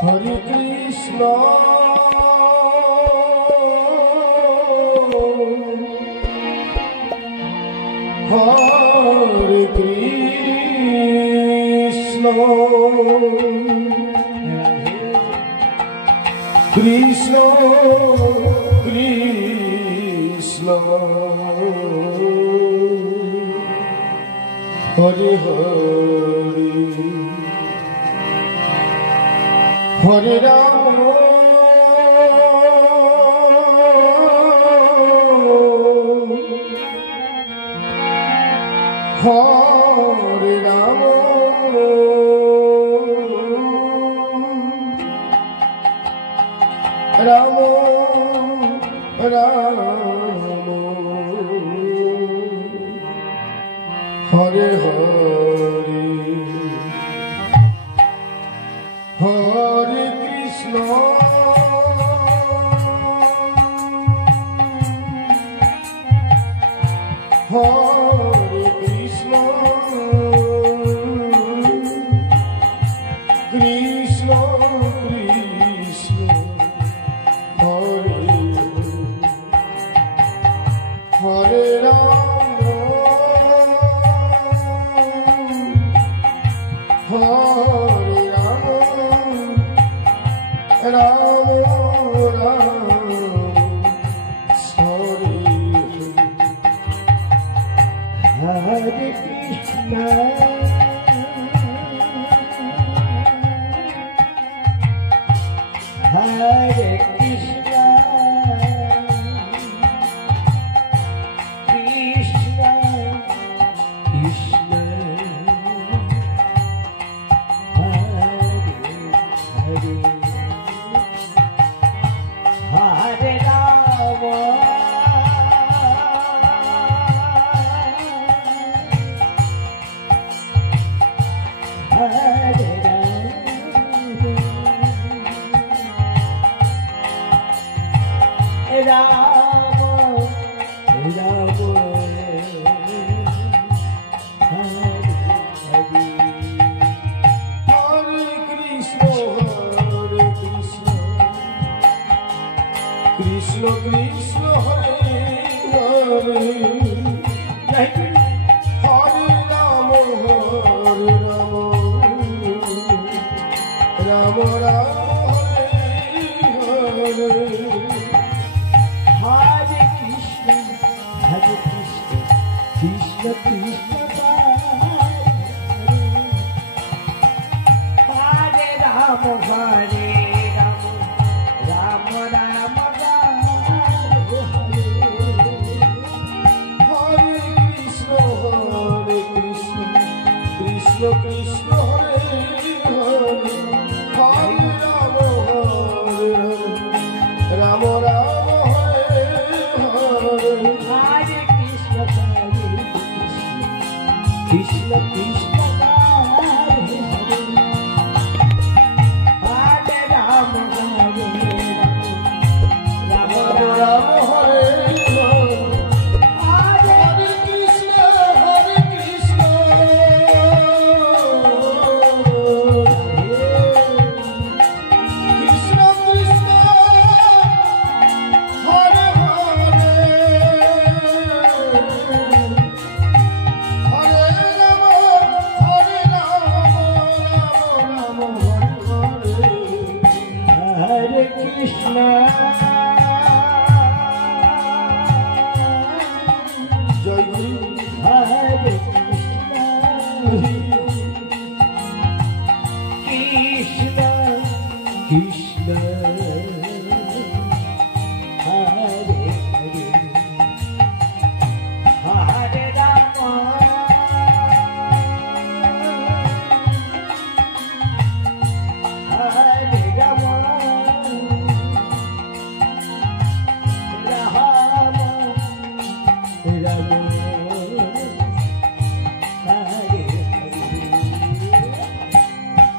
Hare Krishna, Hare Krishna, Krishna Krishna, Hare Hare, Hare Rama, Hare Rama, Rama Rama, Hare Hare, Hare Krishna, Hare Krishna, Krishna Krishna, Hare Hare Rama, Hare Rama, Rama Rama, Hare Krishna, Hare Krishna, Krishna Krishna, Hare Hare, Hare Rama, Krishna Krishna, Hare Hare, Hare Rama, Hare Rama, Rama Rama, Hare Hare, Hare Krishna, Krishna Krishna, Hare Rama, Hare Rama, Rama Rama, Krishna Krishna, Hare Hare, Hare Rama, Hare Rama, Rama Rama, Hare Hare, Hare Krishna, Krishna Krishna, Hare Hare, Hare Rama, Hare Rama, Rama Rama, Hare Krishna, Jai Guru, Hare Krishna, Krishna Krishna, Hare Hare, Hare Rama, Hare Rama,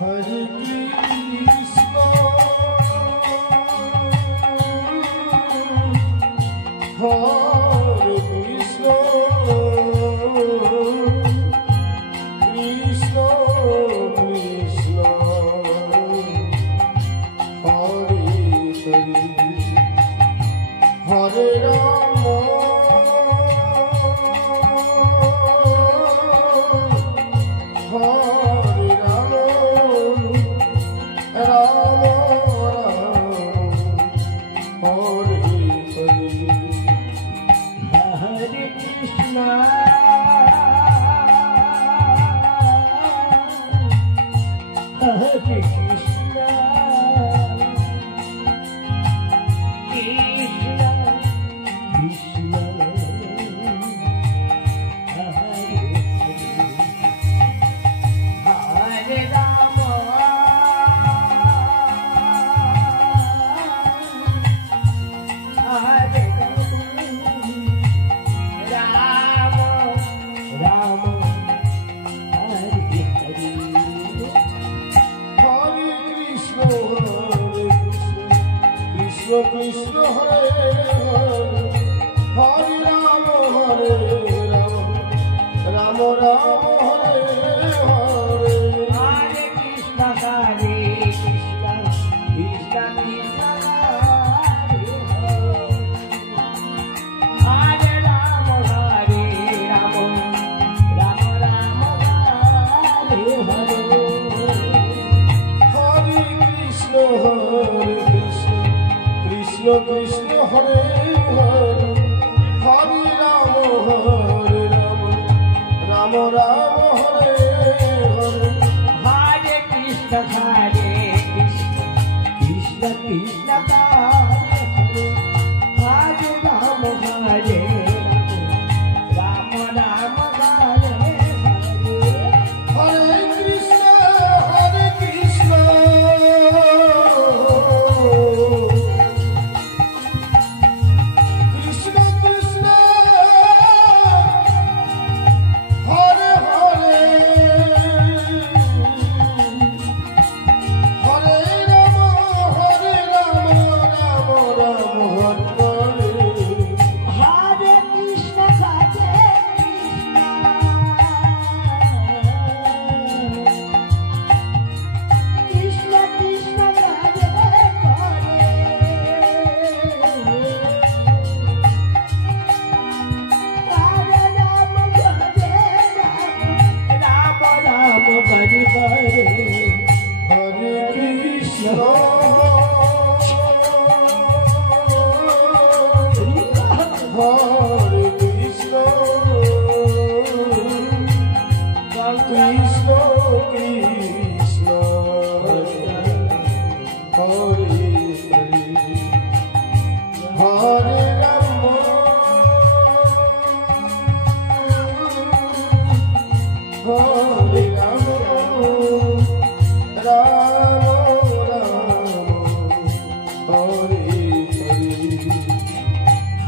Hare Krishna, Krishna Hare Hare Rama Hare Rama Rama Rama Hare Hare Hare Krishna Hare Krishna Krishna Krishna Hare Hare Rama Hare Rama Rama Rama Hare Hare Hare Krishna Krishna Krishna Hare Hare Hare Rama Hare Rama Rama Rama Hare Hare Hare Krishna Hare Krishna Krishna Krishna Hare Hare Rama Hare Rama Rama Hare Hare Hare Krishna Krishna Krishna Hare Hare Hare Rama Hare Rama Rama Rama Hare Hare Krishna Hare Krishna Krishna Hare Hare Rama Hare Rama Rama Hare Hare Hare Krishna Hare Krishna Krishna Krishna Hare Hare Rama Hare Rama Rama Rama Hare Hare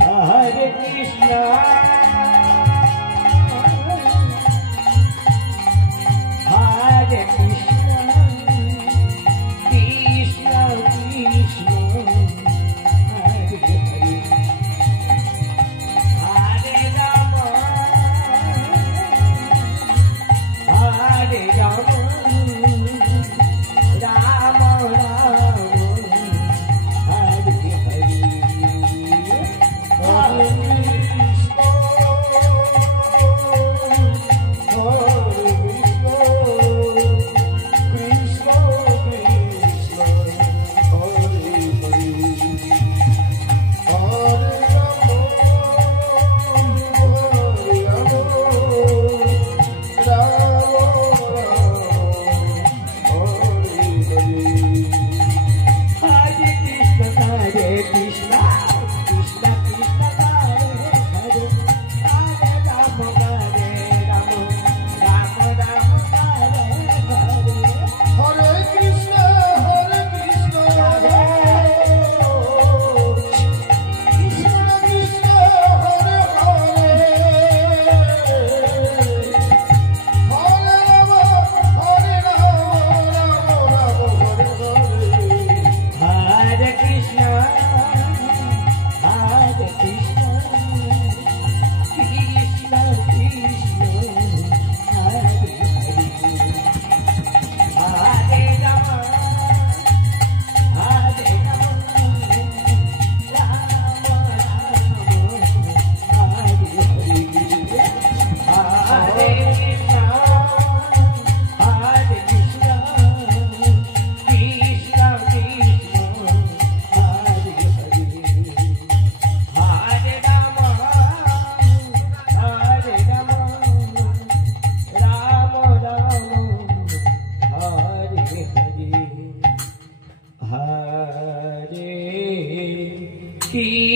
Hare Krishna Hare Krishna Krishna Krishna Krishna